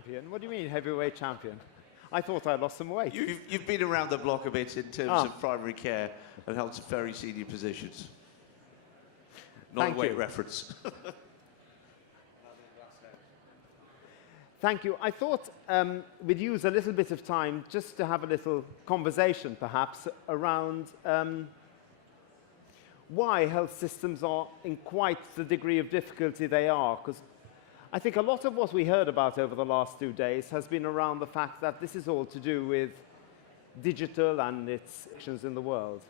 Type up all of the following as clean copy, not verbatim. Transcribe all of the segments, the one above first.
Champion? What do you mean, heavyweight champion? I thought I lost some weight. You've been around the block a bit in terms of primary care and held some very senior positions. Not a weight reference. Thank you. I thought we'd use a little bit of time just to have a little conversation, perhaps, around why health systems are in quite the degree of difficulty they are. Because I think a lot of what we heard about over the last 2 days has been around the fact that this is all to do with digital and its actions in the world.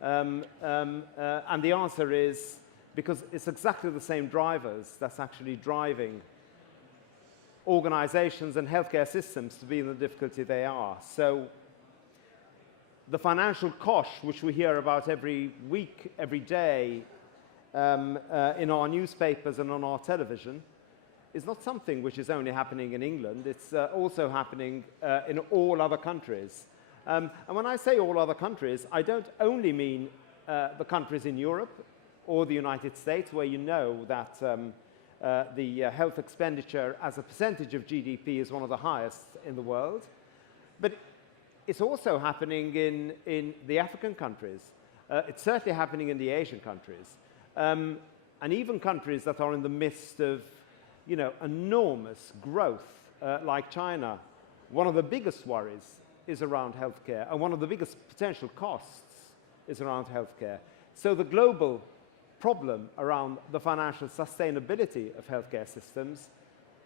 And the answer is because it's exactly the same drivers that's actually driving organizations and healthcare systems to be in the difficulty they are. So the financial cost, which we hear about every week, every day, in our newspapers and on our television, is not something which is only happening in England. It's also happening in all other countries. And when I say all other countries, I don't only mean the countries in Europe or the United States, where you know that the health expenditure as a percentage of GDP is one of the highest in the world. But it's also happening in the African countries. It's certainly happening in the Asian countries. And even countries that are in the midst of, you know, enormous growth, like China. One of the biggest worries is around healthcare, and one of the biggest potential costs is around healthcare. So the global problem around the financial sustainability of healthcare systems,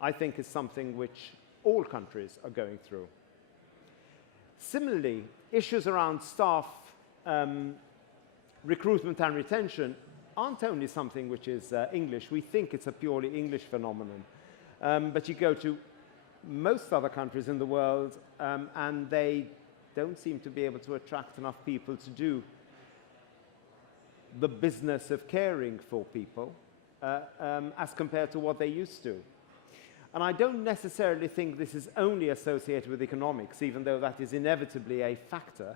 I think, is something which all countries are going through. Similarly, issues around staff recruitment and retention aren't only something which is English. We think it's a purely English phenomenon. But you go to most other countries in the world and they don't seem to be able to attract enough people to do the business of caring for people as compared to what they used to. And I don't necessarily think this is only associated with economics, even though that is inevitably a factor.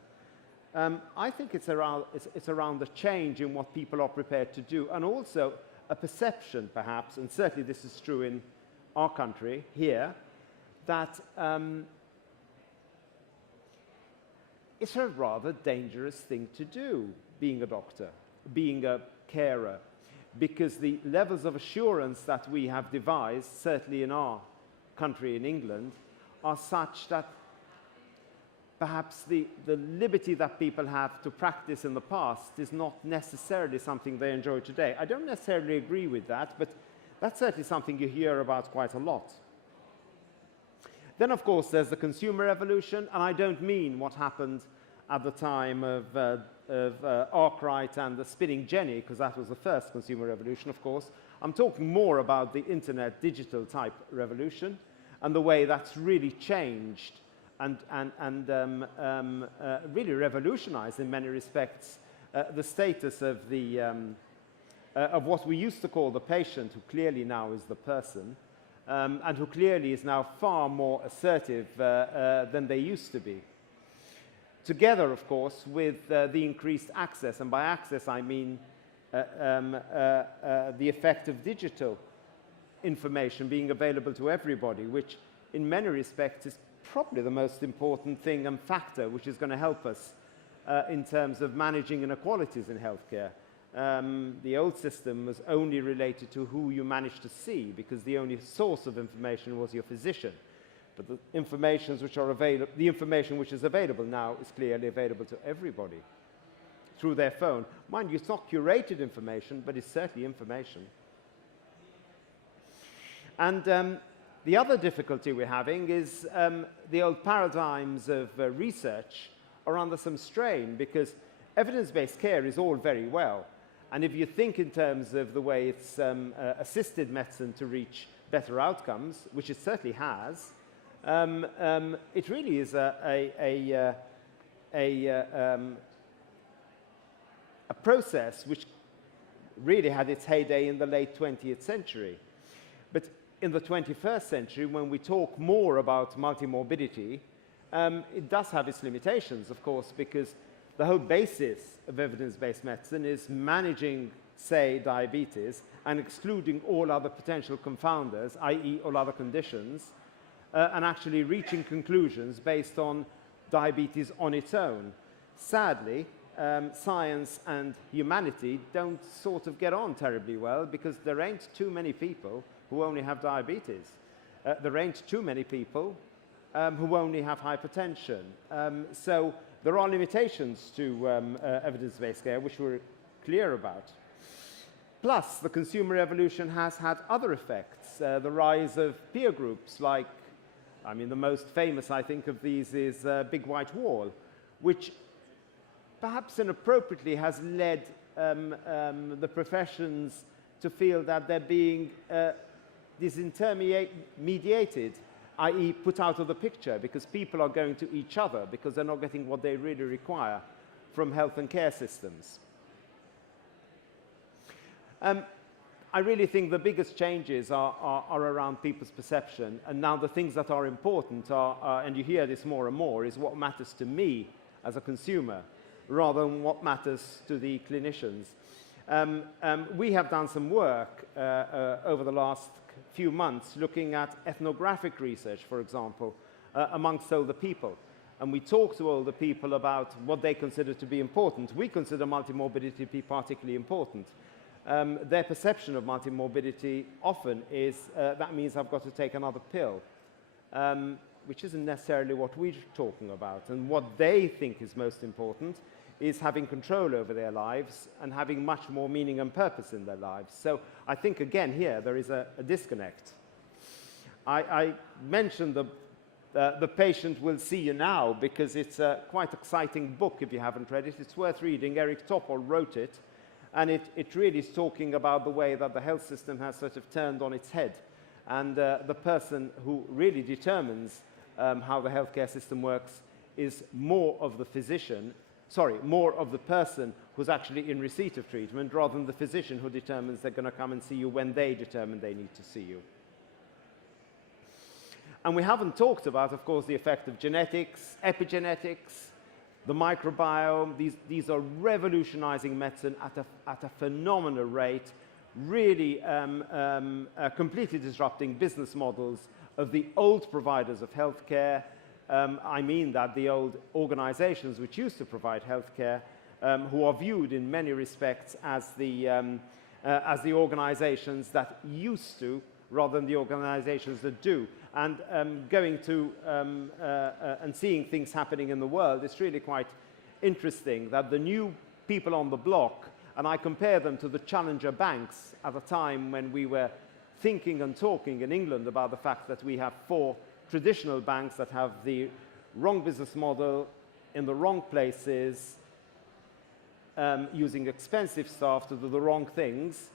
I think it's around the change in what people are prepared to do, and also a perception, perhaps, and certainly this is true in our country here, that it's a rather dangerous thing to do, being a doctor, being a carer, because the levels of assurance that we have devised, certainly in our country, in England, are such that perhaps the liberty that people have to practice in the past is not necessarily something they enjoy today. I don't necessarily agree with that, but that's certainly something you hear about quite a lot. Then, of course, there's the consumer revolution, and I don't mean what happened at the time of Arkwright and the spinning jenny, because that was the first consumer revolution, of course. I'm talking more about the internet digital type revolution and the way that's really changed and really revolutionized in many respects the status of of what we used to call the patient, who clearly now is the person, and who clearly is now far more assertive than they used to be. Together, of course, with the increased access, and by access I mean the effect of digital information being available to everybody, which in many respects is probably the most important thing and factor which is going to help us in terms of managing inequalities in healthcare. The old system was only related to who you managed to see, because the only source of information was your physician. But the information which is available now is clearly available to everybody through their phone. Mind you, it's not curated information, but it's certainly information. And the other difficulty we're having is the old paradigms of research are under some strain, because evidence-based care is all very well. And if you think in terms of the way it's assisted medicine to reach better outcomes, which it certainly has, it really is a process which really had its heyday in the late 20th century. But in the 21st century, when we talk more about multimorbidity, it does have its limitations, of course, because the whole basis of evidence-based medicine is managing, say, diabetes and excluding all other potential confounders, i.e. all other conditions, and actually reaching conclusions based on diabetes on its own. Sadly, science and humanity don't sort of get on terribly well because there ain't too many people who only have diabetes. There ain't too many people who only have hypertension. So there are limitations to evidence-based care, which we're clear about. Plus, the consumer revolution has had other effects. The rise of peer groups like, I mean, the most famous, I think, of these is Big White Wall, which perhaps inappropriately has led the professions to feel that they're being disintermediated, i.e. put out of the picture, because people are going to each other because they're not getting what they really require from health and care systems. I really think the biggest changes are around people's perception, and now the things that are important are, and you hear this more and more, is what matters to me as a consumer rather than what matters to the clinicians. We have done some work over the last few months looking at ethnographic research, for example, amongst older people. And we talk to older people about what they consider to be important. We consider multimorbidity to be particularly important. Their perception of multimorbidity often is, that means I've got to take another pill, which isn't necessarily what we're talking about. And what they think is most important is having control over their lives and having much more meaning and purpose in their lives. So I think, again, here there is a disconnect. I mentioned the Patient Will See You Now because it's a quite exciting book if you haven't read it. It's worth reading. Eric Topol wrote it. And it really is talking about the way that the health system has sort of turned on its head. And the person who really determines how the healthcare system works is more of the person who's actually in receipt of treatment rather than the physician who determines they're going to come and see you when they determine they need to see you. And we haven't talked about, of course, the effect of genetics, epigenetics, the microbiome. These are revolutionizing medicine at a phenomenal rate, really completely disrupting business models of the old providers of healthcare. I mean that the old organizations which used to provide healthcare, who are viewed in many respects as the organizations that used to, rather than the organizations that do. And going to and seeing things happening in the world, it's really quite interesting that the new people on the block, and I compare them to the challenger banks at a time when we were thinking and talking in England about the fact that we have 4 traditional banks that have the wrong business model in the wrong places, using expensive staff to do the wrong things,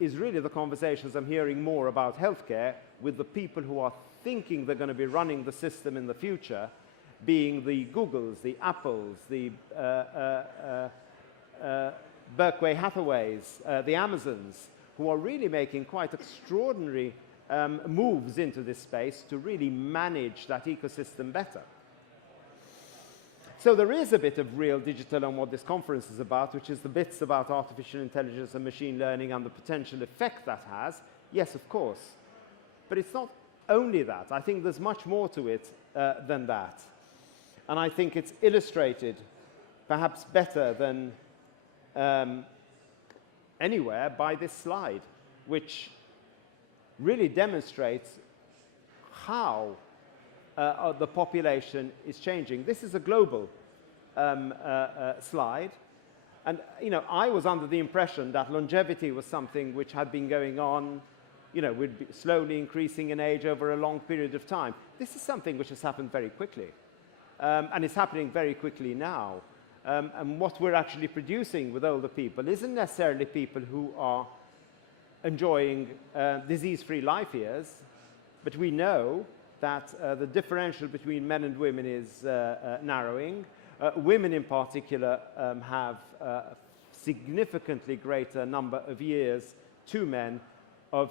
is really the conversations I'm hearing more about healthcare with the people who are thinking they're going to be running the system in the future, being the Googles, the Apples, the Berkshire Hathaways, the Amazons, who are really making quite extraordinary moves into this space to really manage that ecosystem better. So there is a bit of real digital on what this conference is about, which is the bits about artificial intelligence and machine learning and the potential effect that has. Yes, of course. But it's not only that. I think there's much more to it than that. And I think it's illustrated perhaps better than anywhere by this slide, which really demonstrates how the population is changing. This is a global slide. And, you know, I was under the impression that longevity was something which had been going on, you know, would be slowly increasing in age over a long period of time. This is something which has happened very quickly. And it's happening very quickly now. And what we're actually producing with older people isn't necessarily people who are enjoying disease-free life years, but we know that the differential between men and women is narrowing. Women in particular have a significantly greater number of years to men of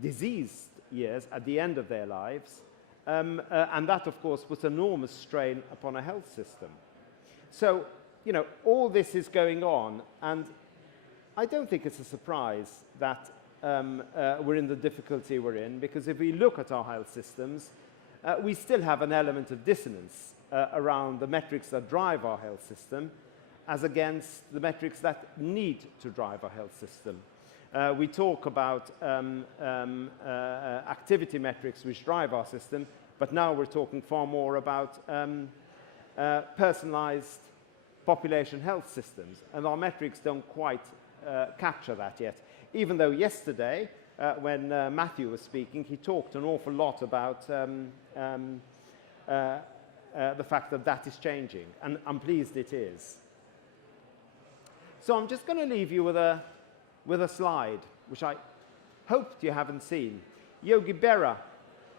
diseased years at the end of their lives. And that, of course, puts enormous strain upon a health system. So, you know, all this is going on, and I don't think it's a surprise that we're in the difficulty we're in, because if we look at our health systems, we still have an element of dissonance around the metrics that drive our health system as against the metrics that need to drive our health system. We talk about activity metrics which drive our system, but now we're talking far more about personalized population health systems, and our metrics don't quite capture that yet. Even though yesterday, when Matthew was speaking, he talked an awful lot about the fact that that is changing, and I'm pleased it is. So I'm just going to leave you with a slide, which I hoped you haven't seen. Yogi Berra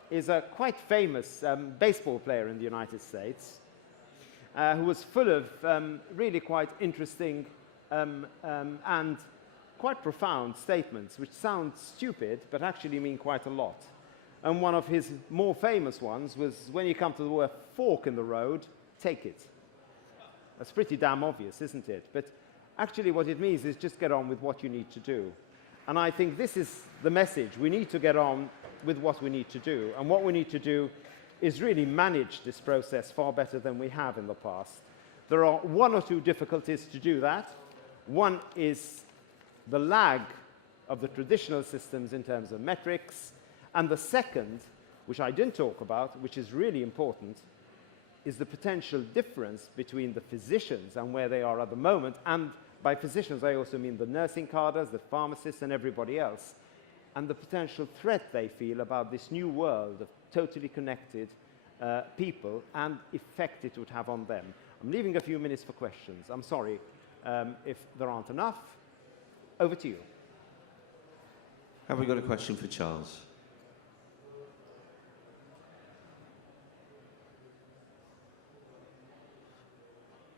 is a quite famous baseball player in the United States, who was full of really quite interesting and quite profound statements, which sound stupid, but actually mean quite a lot. And one of his more famous ones was, when you come to the word fork in the road, take it. That's pretty damn obvious, isn't it? But actually what it means is just get on with what you need to do. And I think this is the message. We need to get on with what we need to do. And what we need to do is really manage this process far better than we have in the past. There are one or two difficulties to do that. One is the lag of the traditional systems in terms of metrics. And the second, which I didn't talk about, which is really important, is the potential difference between the physicians and where they are at the moment. And by physicians, I also mean the nursing cadres, the pharmacists, and everybody else, and the potential threat they feel about this new world of totally connected people and effect it would have on them. I'm leaving a few minutes for questions. I'm sorry if there aren't enough. Over to you. Have we got a question for Charles?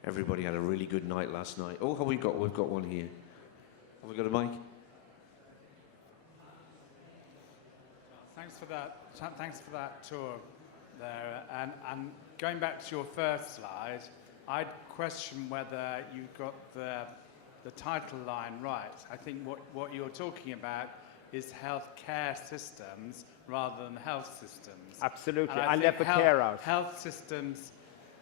Everybody had a really good night last night. Oh, have we got? We've got one here. Have we got a mic? Thanks for that. Thanks for that tour there. And going back to your first slide, I'd question whether you got the title line right. I think what you're talking about is healthcare systems rather than health systems. Absolutely. And I left the care out. Health systems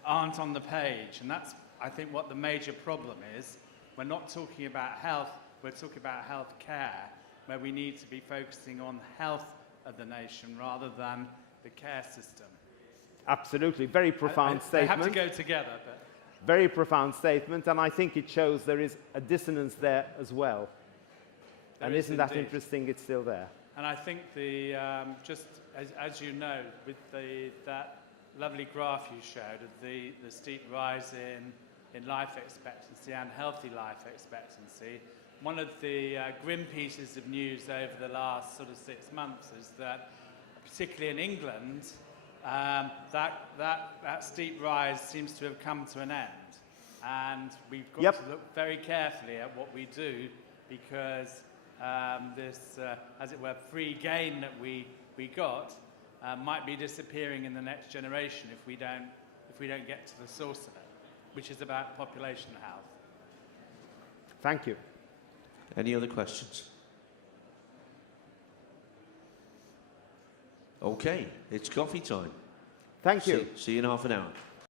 aren't on the page, and that's, I think, what the major problem is. We're not talking about health, we're talking about health care, where we need to be focusing on health of the nation rather than the care system. Absolutely. Very profound statement. They have to go together. But very profound statement, and I think it shows there is a dissonance there as well. And isn't that interesting? It's still there. And I think just as you know, with that lovely graph you showed of the steep rise in life expectancy and healthy life expectancy, one of the grim pieces of news over the last sort of 6 months is that, particularly in England, that steep rise seems to have come to an end. And we've got to look very carefully at what we do, because this, as it were, free gain that we got might be disappearing in the next generation if we don't get to the source of it, which is about population health. Thank you. Any other questions? Okay, it's coffee time. Thank you. See you in half an hour.